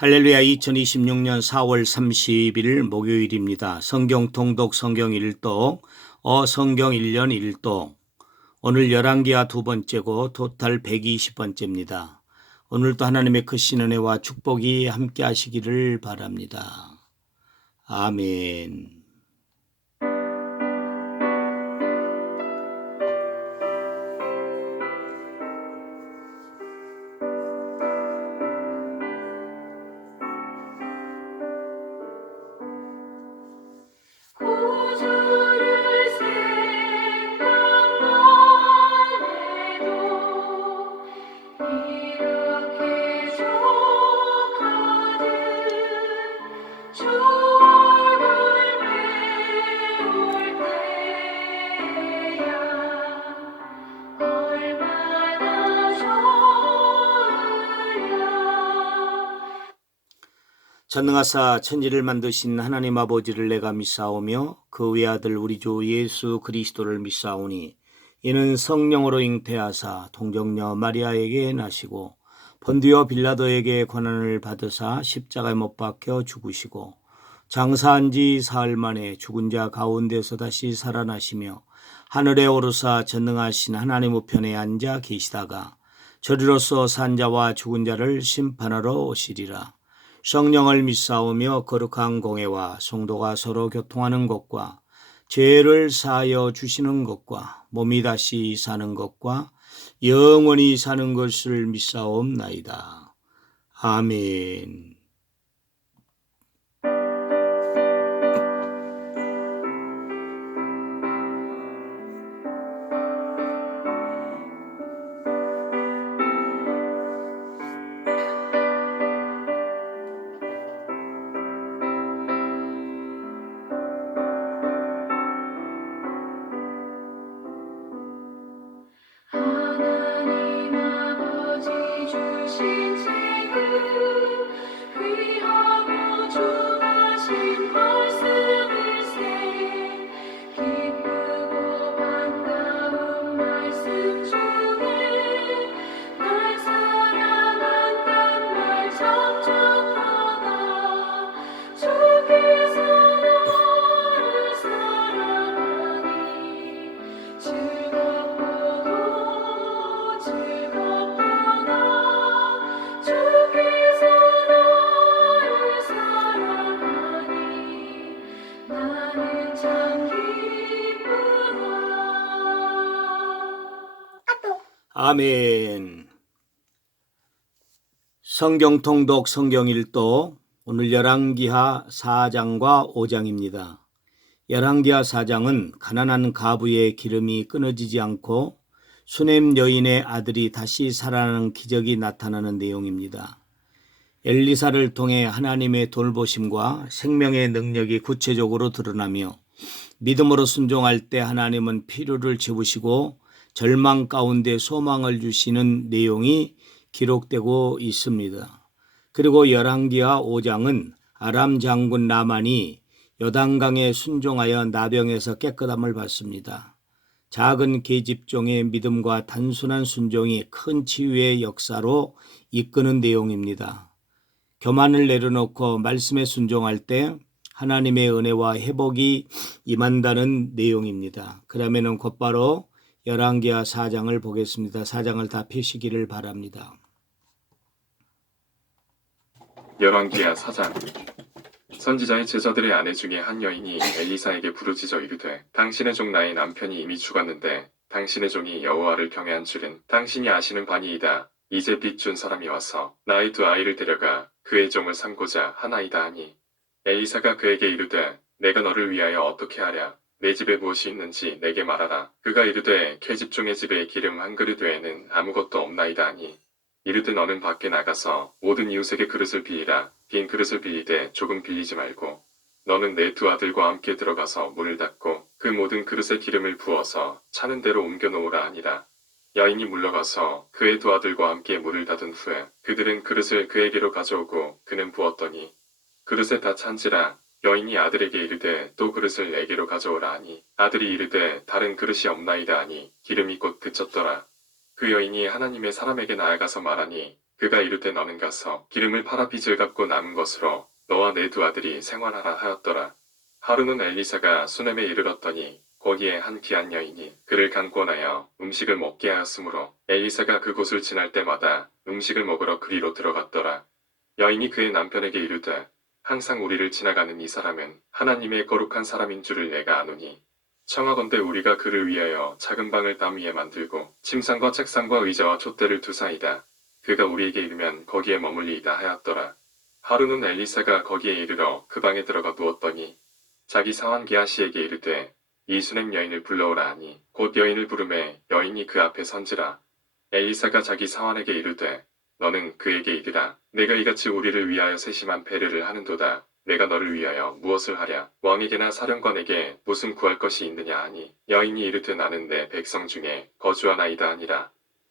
할렐루야. 2026년 4월 30일 목요일입니다. 성경 통독 성경 일독 성경 1년 일독. 오늘 열왕기하 두 번째고 토탈 120번째입니다. 오늘도 하나님의 크신 은혜와 축복이 함께 하시기를 바랍니다. 아멘. 구주를 생각만 해도 이렇게 족하듯 주 얼굴 배울 때야 얼마나 좋으랴. 전능하사 천지를 만드신 하나님 아버지를 내가 믿사오며 그 외아들 우리 주 예수 그리스도를 믿사오니 이는 성령으로 잉태하사 동정녀 마리아에게 나시고 본디오 빌라도에게 고난을 받으사 십자가에 못 박혀 죽으시고 장사한 지 사흘 만에 죽은 자 가운데서 다시 살아나시며 하늘에 오르사 전능하신 하나님 우편에 앉아 계시다가 저리로서 산 자와 죽은 자를 심판하러 오시리라. 성령을 믿사오며 거룩한 공회와 성도가 서로 교통하는 것과 죄를 사하여 주시는 것과 몸이 다시 사는 것과 영원히 사는 것을 믿사옵나이다. 아멘. 하나님 아버지 주신 책을 귀하고 중하신 말씀일세. 기쁘고 반가운 말씀 중에 날 사랑한단 말 적적하다. 주께서 너를 사랑하니 즐겁도다. 주께서 너를 사랑하니 나는 참 기쁘다. 아멘. 성경 통독 성경 일독. 오늘 열왕기하 4장과 5장입니다. 열왕기하 4장은 가난한 과부의 기름이 끊어지지 않고 수넴 여인의 아들이 다시 살아나는 기적이 나타나는 내용입니다. 엘리사를 통해 하나님의 돌보심과 생명의 능력이 구체적으로 드러나며 믿음으로 순종할 때 하나님은 필요를 채우시고 절망 가운데 소망을 주시는 내용이 기록되고 있습니다. 그리고 열왕기하 5장은 아람 장군 나만이 요단강에 순종하여 나병에서 깨끗함을 받습니다. 작은 계집종의 믿음과 단순한 순종이 큰 치유의 역사로 이끄는 내용입니다. 교만을 내려놓고 말씀에 순종할 때 하나님의 은혜와 회복이 임한다는 내용입니다. 그러면 곧바로 열왕기하 4장을 보겠습니다. 4장을 다 펴시기를 바랍니다. 열왕기하 4장. 선지자의 제자들의 아내 중에 한 여인이 엘리사에게 부르짖어 이르되 당신의 종 나의 남편이 이미 죽었는데 당신의 종이 여호와를 경외한 줄은 당신이 아시는 바니이다. 이제 빚 준 사람이 와서 나의 두 아이를 데려가 그의 종을 삼고자 하나이다 하니 엘리사가 그에게 이르되 내가 너를 위하여 어떻게 하랴. 내 집에 무엇이 있는지 내게 말하라. 그가 이르되 계집종의 집에 기름 한 그릇 외에는 아무것도 없나이다 하니 이르되 너는 밖에 나가서 모든 이웃에게 그릇을 빌리라. 빈 그릇을 빌리되 조금 빌리지 말고 너는 내 두 아들과 함께 들어가서 문을 닫고 그 모든 그릇에 기름을 부어서 차는 대로 옮겨 놓으라 하니라. 여인이 물러가서 그의 두 아들과 함께 문을 닫은 후에 그들은 그릇을 그에게로 가져오고 그는 부었더니 그릇에 다 찬지라. 여인이 아들에게 이르되 또 그릇을 내게로 가져오라 하니 아들이 이르되 다른 그릇이 없나이다 하니 기름이 곧 그쳤더라. 그 여인이 하나님의 사람에게 나아가서 말하니 그가 이르되 너는 가서 기름을 팔아 빚을 갚고 남은 것으로 너와 내 두 아들이 생활하라 하였더라. 하루는 엘리사가 수넴에 이르렀더니 거기에 한 귀한 여인이 그를 간권하여 음식을 먹게 하였으므로 엘리사가 그곳을 지날 때마다 음식을 먹으러 그리로 들어갔더라. 여인이 그의 남편에게 이르되 항상 우리를 지나가는 이 사람은 하나님의 거룩한 사람인 줄을 내가 아노니 청하건대 우리가 그를 위하여 작은 방을 담 위에 만들고 침상과 책상과 의자와 촛대를 두사이다. 그가 우리에게 이르면 거기에 머물리이다 하였더라. 하루는 엘리사가 거기에 이르러 그 방에 들어가 누웠더니 자기 사환 게하시에게 이르되 이 수냄 여인을 불러오라 하니 곧 여인을 부르매 여인이 그 앞에 선지라. 엘리사가 자기 사환에게 이르되 너는 그에게 이르라. 내가 이같이 우리를 위하여 세심한 배려를 하는도다. 내가 너를 위하여 무엇을 하랴? 왕에게나 사령관에게 무슨 구할 것이 있느냐 하니 여인이 이르되 나는 내 백성 중에 거주하나이다 하니라.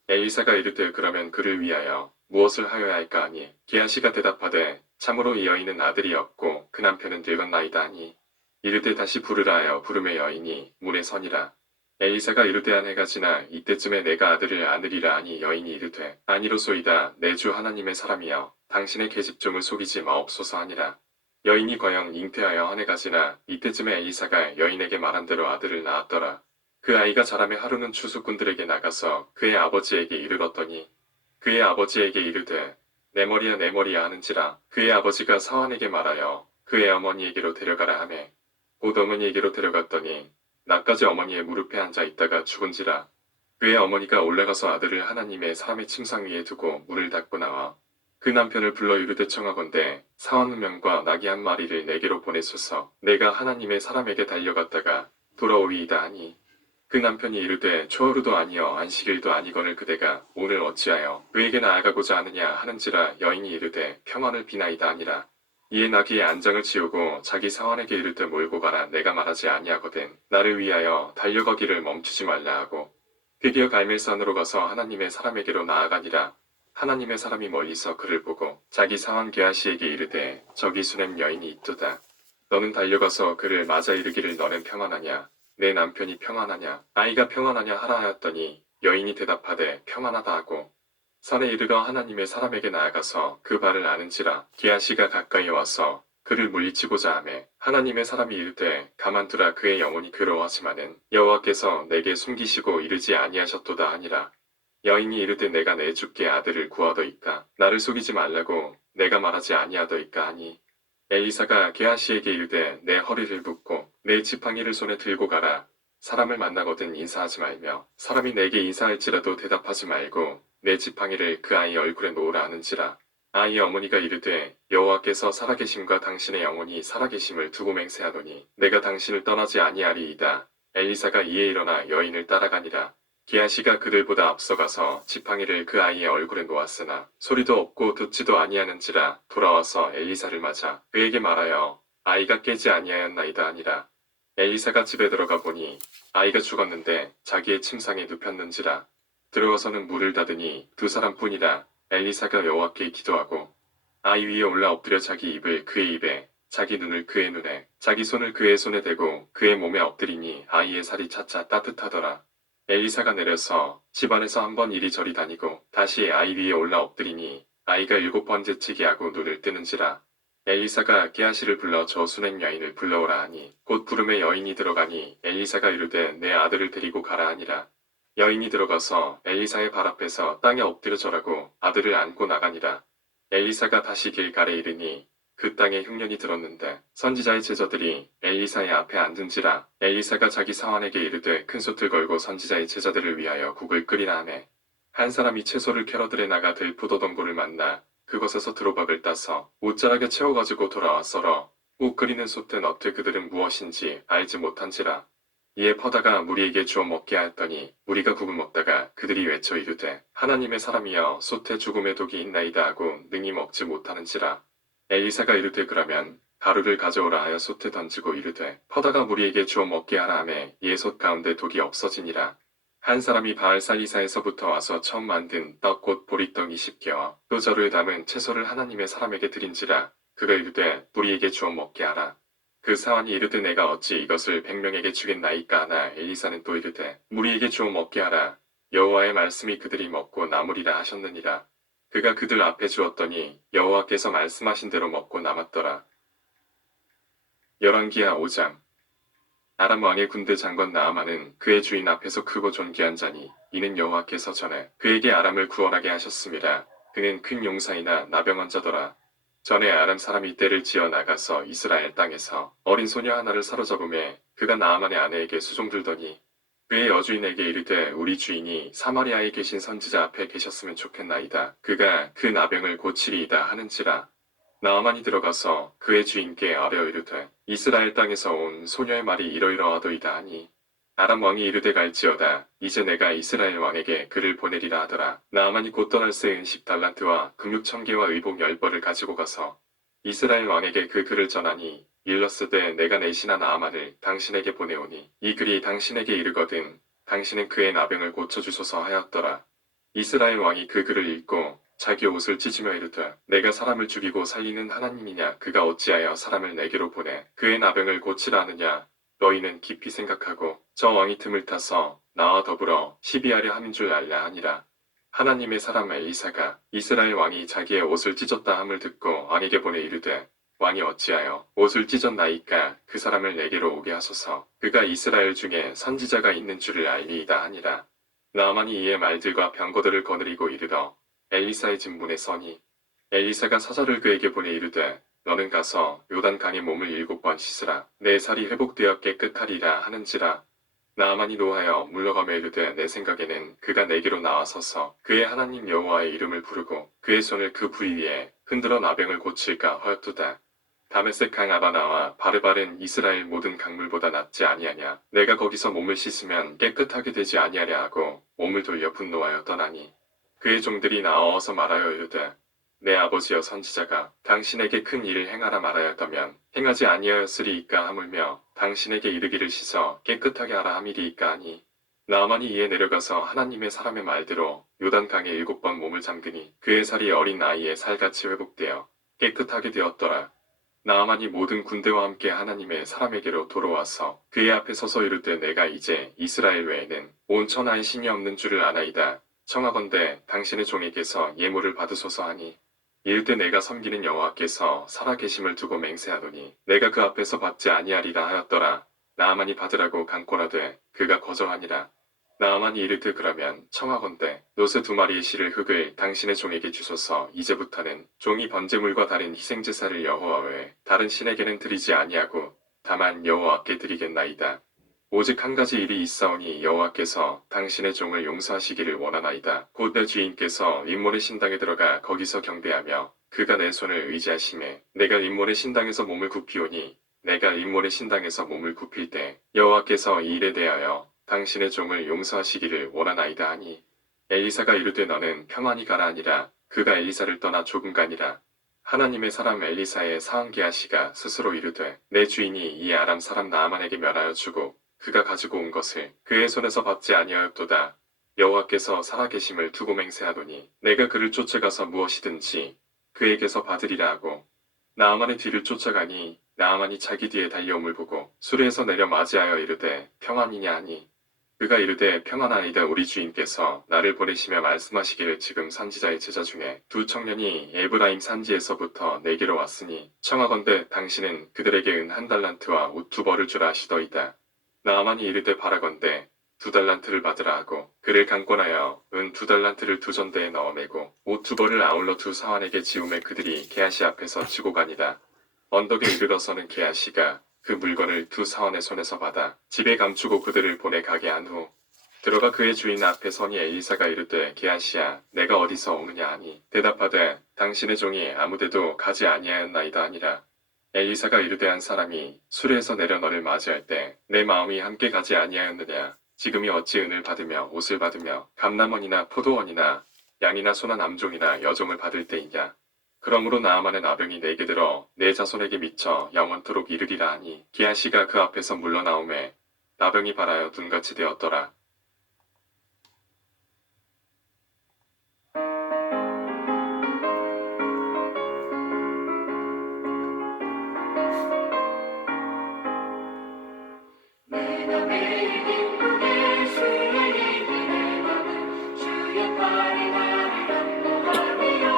엘리사가 이르되 그러면 그를 위하여 무엇을 하여야 할까 하니 게하시가 대답하되 참으로 이 여인은 아들이 없고 그 남편은 늙었나이다 하니 이르되 다시 부르라 하여 부르매 여인이 문에 서니라. 엘리사가 이르되 한 해가 지나 이때쯤에 내가 아들을 안으리라 하니 여인이 이르되 아니로소이다. 내 주 하나님의 사람이여 당신의 계집종을 속이지 마옵소서 하니라. 여인이 과연 잉태하여 한 해가 지나 이때쯤에 엘리사가 여인에게 말한 대로 아들을 낳았더라. 그 아이가 자라매 하루는 추수꾼들에게 나가서 그의 아버지에게 이르렀더니 그의 아버지에게 이르되 내 머리야 내 머리야 하는지라. 그의 아버지가 사환에게 말하여 그의 어머니에게로 데려가라 하매 곧 어머니에게로 데려갔더니 나까지 어머니의 무릎에 앉아 있다가 죽은지라. 그의 어머니가 올라가서 아들을 하나님의 사람의 침상 위에 두고 문을 닫고 나와 그 남편을 불러 이르되 청하건대 사원 한 명과 나귀 한 마리를 내게로 보내소서. 내가 하나님의 사람에게 달려갔다가 돌아오리이다 하니 그 남편이 이르되 초하루도 아니여 안식일도 아니거늘 그대가 오늘 어찌하여 그에게 나아가고자 하느냐 하는지라. 여인이 이르되 평안을 비나이다 하니라. 이에 나귀의 안장을 지우고 자기 사환에게 이르되 몰고 가라. 내가 말하지 아니하거든 나를 위하여 달려가기를 멈추지 말라 하고 드디어 갈멜산으로 가서 하나님의 사람에게로 나아가니라. 하나님의 사람이 멀리서 그를 보고 자기 사환 게하시에게 이르되 저기 수냄 여인이 있도다. 너는 달려가서 그를 맞아 이르기를 너는 평안하냐? 내 남편이 평안하냐? 아이가 평안하냐 하라 하였더니 여인이 대답하되 평안하다 하고 산에 이르러 하나님의 사람에게 나아가서 그 발을 아는지라. 게하시가 가까이 와서 그를 물리치고자 하매 하나님의 사람이 이르되 가만두라. 그의 영혼이 괴로워하지만은 여호와께서 내게 숨기시고 이르지 아니하셨도다 하니라. 여인이 이르되 내가 내 주께 아들을 구하더이까 나를 속이지 말라고 내가 말하지 아니하더이까 하니 엘리사가 게하시에게 이르되 내 허리를 묶고 내 지팡이를 손에 들고 가라. 사람을 만나거든 인사하지 말며 사람이 내게 인사할지라도 대답하지 말고 내 지팡이를 그 아이 얼굴에 놓으라 하는지라. 아이의 어머니가 이르되 여호와께서 살아계심과 당신의 영혼이 살아계심을 두고 맹세하노니 내가 당신을 떠나지 아니하리이다. 엘리사가 이에 일어나 여인을 따라가니라. 게하시가 그들보다 앞서가서 지팡이를 그 아이의 얼굴에 놓았으나 소리도 없고 듣지도 아니하는지라. 돌아와서 엘리사를 맞아 그에게 말하여 아이가 깨지 아니하였나이다 하니라. 엘리사가 집에 들어가 보니 아이가 죽었는데 자기의 침상에 눕혔는지라. 들어가서는 문을 닫으니 두 사람뿐이라. 엘리사가 여호와께 기도하고 아이 위에 올라 엎드려 자기 입을 그의 입에 자기 눈을 그의 눈에 자기 손을 그의 손에 대고 그의 몸에 엎드리니 아이의 살이 차차 따뜻하더라. 엘리사가 내려서 집안에서 한번 이리저리 다니고 다시 아이 위에 올라 엎드리니 아이가 7번 재치기 하고 눈을 뜨는지라. 엘리사가 게하시를 불러 저 수냄 여인을 불러오라 하니 곧 부름에 여인이 들어가니 엘리사가 이르되 내 아들을 데리고 가라 하니라. 여인이 들어가서 엘리사의 발 앞에서 땅에 엎드려 절하고 아들을 안고 나가니라. 엘리사가 다시 길갈에 이르니 그 땅에 흉년이 들었는데 선지자의 제자들이 엘리사의 앞에 앉은지라. 엘리사가 자기 사환에게 이르되 큰 솥을 걸고 선지자의 제자들을 위하여 국을 끓이라 하매 한 사람이 채소를 캐러들에 나가 들포도덩굴을 만나 그것에서 두루박을 따서 옷자락에 채워가지고 돌아와 썰어 국 끓이는 솥에 넣되 그들은 무엇인지 알지 못한지라. 이에 퍼다가 무리에게 주어 먹게 하였더니 무리가 국을 먹다가 그들이 외쳐 이르되 하나님의 사람이여 솥에 죽음의 독이 있나이다 하고 능히 먹지 못하는지라. 엘리사가 이르되 그러면 가루를 가져오라 하여 솥에 던지고 이르되 퍼다가 무리에게 주어 먹게 하라 하매 이에 솥 가운데 독이 없어지니라. 한 사람이 바알살리사에서부터 와서 처음 만든 떡 곧 보리떡 20개와 또 저를 담은 채소를 하나님의 사람에게 드린지라. 그가 이르되 무리에게 주어 먹게 하라. 그 사환이 이르되 내가 어찌 이것을 100명에게 주겠나이까 하나 엘리사는 또 이르되 무리에게 주어 먹게 하라. 여호와의 말씀이 그들이 먹고 남으리라 하셨느니라. 그가 그들 앞에 주었더니 여호와께서 말씀하신 대로 먹고 남았더라. 열왕기하 5장. 아람 왕의 군대 장관 나아만은 그의 주인 앞에서 크고 존귀한 자니 이는 여호와께서 전에 그에게 아람을 구원하게 하셨습니다. 그는 큰 용사이나 나병 환자더라. 전에 아람 사람이 떼를 지어 나가서 이스라엘 땅에서 어린 소녀 하나를 사로잡음에 그가 나아만의 아내에게 수종들더니 그의 여주인에게 이르되 우리 주인이 사마리아에 계신 선지자 앞에 계셨으면 좋겠나이다. 그가 그 나병을 고치리이다 하는지라. 나아만이 들어가서 그의 주인께 아뢰어 이르되 이스라엘 땅에서 온 소녀의 말이 이러이러하도이다 하니 아람 왕이 이르되 갈지어다. 이제 내가 이스라엘 왕에게 그를 보내리라 하더라. 나아만이 곧 떠날 새은 10달란트와 금육 1000개와 의복 10벌을 가지고 가서 이스라엘 왕에게 그 글을 전하니 일렀으되 내가 내 신하 나아만을 당신에게 보내오니 이 글이 당신에게 이르거든 당신은 그의 나병을 고쳐주소서 하였더라. 이스라엘 왕이 그 글을 읽고 자기 옷을 찢으며 이르되 내가 사람을 죽이고 살리는 하나님이냐 그가 어찌하여 사람을 내게로 보내 그의 나병을 고치라 하느냐 너희는 깊이 생각하고 저 왕이 틈을 타서 나와 더불어 시비하려 함인 줄 알라 하니라. 하나님의 사람 엘리사가 이스라엘 왕이 자기의 옷을 찢었다 함을 듣고 왕에게 보내 이르되 왕이 어찌하여 옷을 찢었나이까 그 사람을 내게로 오게 하소서 그가 이스라엘 중에 선지자가 있는 줄을 알리이다 하니라. 나아만이 이에 말들과 병거들을 거느리고 이르러 엘리사의 진문에 서니 엘리사가 사자를 그에게 보내 이르되 너는 가서 요단강에 몸을 7번 씻으라 내 살이 회복되어 깨끗하리라 하는지라. 나아만이 노하여 물러가며 이르되 내 생각에는 그가 내게로 나와서서 그의 하나님 여호와의 이름을 부르고 그의 손을 그 부위 위에 흔들어 나병을 고칠까 하였도다. 다메섹 강 아바나와 바르바른 이스라엘 모든 강물보다 낫지 아니하냐. 내가 거기서 몸을 씻으면 깨끗하게 되지 아니하랴 하고 몸을 돌려 분노하여 떠나니 그의 종들이 나와서 말하여 이르되 내 아버지여 선지자가 당신에게 큰 일을 행하라 말하였다면 행하지 아니하였으리이까 하물며 당신에게 이르기를 씻어 깨끗하게 하라 함이리이까 하니 나아만이 이에 내려가서 하나님의 사람의 말대로 요단강에 7번 몸을 잠그니 그의 살이 어린 아이의 살같이 회복되어 깨끗하게 되었더라. 나아만이 모든 군대와 함께 하나님의 사람에게로 돌아와서 그의 앞에 서서 이르되 내가 이제 이스라엘 외에는 온 천하에 신이 없는 줄을 아나이다. 청하건대 당신의 종에게서 예물을 받으소서 하니 이르되 내가 섬기는 여호와께서 살아계심을 두고 맹세하노니 내가 그 앞에서 받지 아니하리라 하였더라. 나아만이 받으라고 간권하되 그가 거절하니라. 나아만이 이르되 그러면 청하건대 노새 2마리의 실을 흙을 당신의 종에게 주소서. 이제부터는 종이 번제물과 다른 희생제사를 여호와 외에 다른 신에게는 드리지 아니하고 다만 여호와께 드리겠나이다. 오직 한 가지 일이 있사오니 여호와께서 당신의 종을 용서하시기를 원하나이다. 곧 내 주인께서 임몬의 신당에 들어가 거기서 경배하며 그가 내 손을 의지하심에 내가 임몬의 신당에서 몸을 굽히오니 내가 임몬의 신당에서 몸을 굽힐 때 여호와께서 이 일에 대하여 당신의 종을 용서하시기를 원하나이다 하니 엘리사가 이르되 너는 평안히 가라 하니라. 그가 엘리사를 떠나 조금 가니라. 하나님의 사람 엘리사의 사항 게하시가 스스로 이르되 내 주인이 이 아람 사람 나아만에게 멸하여 주고 그가 가지고 온 것을 그의 손에서 받지 아니하였도다. 여호와께서 살아계심을 두고 맹세하노니 내가 그를 쫓아가서 무엇이든지 그에게서 받으리라 하고 나아만의 뒤를 쫓아가니 나아만이 자기 뒤에 달려옴을 보고 수레에서 내려 맞이하여 이르되 평안이냐 하니 그가 이르되 평안하이다. 우리 주인께서 나를 보내시며 말씀하시기를 지금 선지자의 제자 중에 2 청년이 에브라임 산지에서부터 내게로 왔으니 청하건대 당신은 그들에게 은 1달란트와 옷 2벌을 주라 하시더이다. 나아만이 이르되 바라건대 2달란트를 받으라 하고 그를 강권하여 은 2달란트를 2전대에 넣어 매고 옷 2벌을 아울러 2 사환에게 지우매 그들이 게하시 앞에서 지고 가니라. 언덕에 이르러서는 게하시가 그 물건을 2 사환의 손에서 받아 집에 감추고 그들을 보내 가게 한 후 들어가 그의 주인 앞에 서니 엘리사가 이르되 게하시야 내가 어디서 오느냐 하니 대답하되 당신의 종이 아무데도 가지 아니하였나이다 하니라. 엘리사가 이르되 한 사람이 수레에서 내려 너를 맞이할 때 내 마음이 함께 가지 아니하였느냐. 지금이 어찌 은을 받으며 옷을 받으며 감람원이나 포도원이나 양이나 소나 남종이나 여종을 받을 때이냐. 그러므로 나아만의 나병이 내게 들어 내 자손에게 미쳐 영원토록 이르리라 하니 게하시가 그 앞에서 물러나오매 나병이 발하여 눈같이 되었더라. 내 맘에 기쁘게 주의 이름을 주의 팔이 나를 안보하며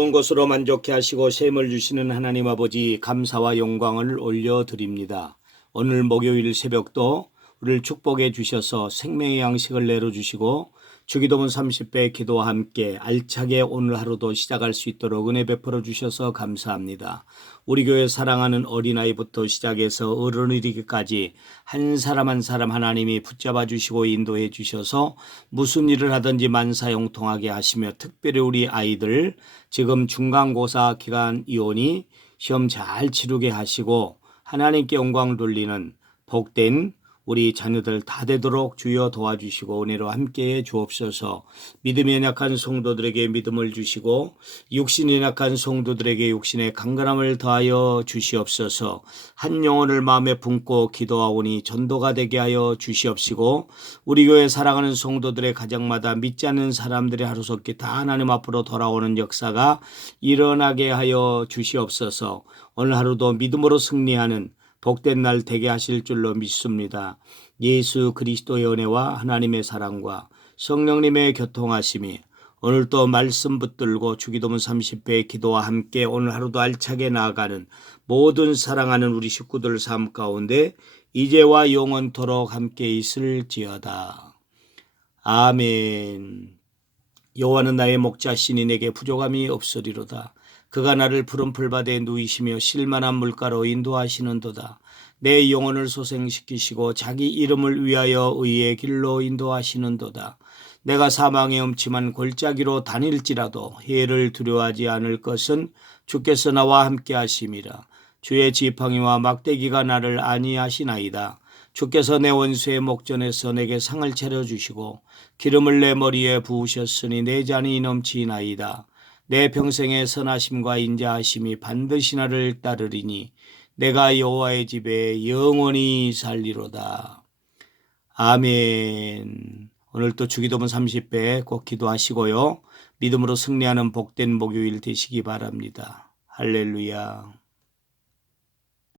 좋은 것으로 만족해 하시고 셈을 주시는 하나님 아버지 감사와 영광을 올려드립니다. 오늘 목요일 새벽도 우리를 축복해 주셔서 생명의 양식을 내려주시고 주기도문 30배 기도와 함께 알차게 오늘 하루도 시작할 수 있도록 은혜 베풀어 주셔서 감사합니다. 우리 교회 사랑하는 어린아이부터 시작해서 어른이르기까지 한 사람 한 사람 하나님이 붙잡아 주시고 인도해 주셔서 무슨 일을 하든지 만사형통하게 하시며 특별히 우리 아이들 지금 중간고사 기간 이오니 시험 잘 치르게 하시고 하나님께 영광 돌리는 복된 우리 자녀들 다 되도록 주여 도와주시고 은혜로 함께해 주옵소서. 믿음이 연약한 성도들에게 믿음을 주시고 육신이 연약한 성도들에게 육신의 강건함을 더하여 주시옵소서. 한 영혼을 마음에 품고 기도하오니 전도가 되게 하여 주시옵시고 우리 교회 사랑하는 성도들의 가정마다 믿지 않는 사람들의 하루속히 다 하나님 앞으로 돌아오는 역사가 일어나게 하여 주시옵소서. 오늘 하루도 믿음으로 승리하는 복된 날 되게 하실 줄로 믿습니다. 예수 그리스도의 은혜와 하나님의 사랑과 성령님의 교통하심이 오늘도 말씀 붙들고 주기도문 30배의 기도와 함께 오늘 하루도 알차게 나아가는 모든 사랑하는 우리 식구들 삶 가운데 이제와 영원토록 함께 있을지어다. 아멘. 여호와는 나의 목자시니 내게 부족함이 없으리로다. 그가 나를 푸른 풀밭에 누이시며 실만한 물가로 인도하시는도다. 내 영혼을 소생시키시고 자기 이름을 위하여 의의 길로 인도하시는도다. 내가 사망의 음침한 골짜기로 다닐지라도 해를 두려워하지 않을 것은 주께서 나와 함께 하심이라. 주의 지팡이와 막대기가 나를 안위하시나이다. 주께서 내 원수의 목전에서 내게 상을 차려주시고 기름을 내 머리에 부으셨으니 내 잔이 넘치나이다. 내 평생의 선하심과 인자하심이 반드시 나를 따르리니 내가 여호와의 집에 영원히 살리로다. 아멘. 오늘 또 주기도문 30배 꼭 기도하시고요. 믿음으로 승리하는 복된 목요일 되시기 바랍니다. 할렐루야.